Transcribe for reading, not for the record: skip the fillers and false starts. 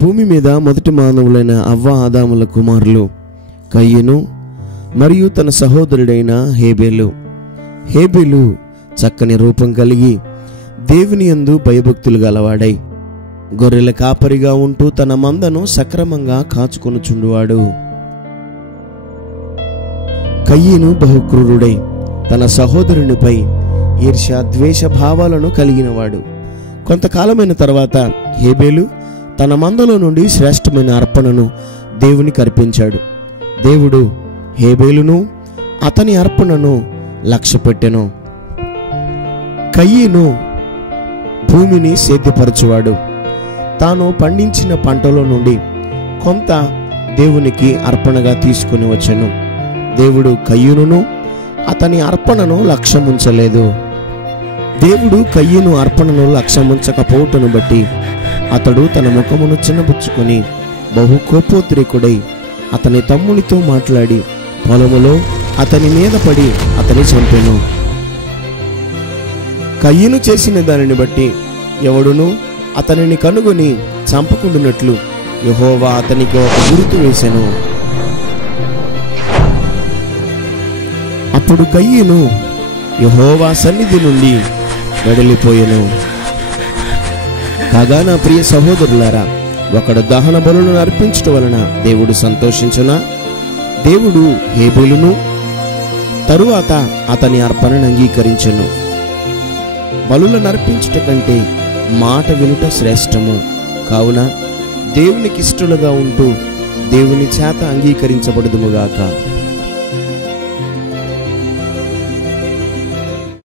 భూమి మీద మొదటి మానవులైన అవ్వ ఆదాముల కుమారులు కయ్యను మరియు తన సహోదరుడైన హేబేలు. హేబేలు చక్కని రూపం కలిగి దేవుని యందు భయభక్తులు గలవాడై గొర్రెల కాపరిగా ఉంటూ తన మందను సక్రమంగా కాచుకొనుచుండువాడు. కయ్యను బహుక్రూరుడై తన సహోదరునిపై ఈర్ష్య ద్వేష భావాలను కలిగినవాడు. కొంతకాలమైన తర్వాత హేబేలు తన మందలో నుండి శ్రేష్టమైన అర్పణను దేవునికి అర్పించాడు. దేవుడు హేబేలును అతని అర్పణను లక్ష్యపెట్టెను. కయ్యను భూమిని సేద్యపరచువాడు. తాను పండించిన పంటలో నుండి కొంత దేవునికి అర్పణగా తీసుకుని వచ్చెను. దేవుడు కయ్యనును అతని అర్పణను లక్ష్యముంచలేదు. దేవుడు కయ్యను అర్పణను లక్ష్యముంచకపోవటను బట్టి అతడు తన ముఖమును చిన్నబుచ్చుకొని బహు కోపోద్రేకుడై అతని తమ్మునితో మాట్లాడి పొలములో అతని మీద పడి అతని చంపెను. కయ్యను చేసిన దానిని బట్టి ఎవడును అతనిని కనుగొని చంపకుండునట్లు యెహోవా అతనికి ఒక గుర్తు వేసెను. అప్పుడు కయ్యను యెహోవా సన్నిధి నుండి వెడలిపోయెను. కాగా నా ప్రియ సహోదరులారా, ఒకడు దహన బలులను అర్పించటం వలన దేవుడు సంతోషించునా? దేవుడు హేబేలును తరువాత అతని అర్పణను అంగీకరించెను. బలులను అర్పించుట కంటే మాట వినుట శ్రేష్టము. కావున దేవునికి ఇష్టలుగా ఉంటూ దేవుని చేత అంగీకరించబడుదుముగాక.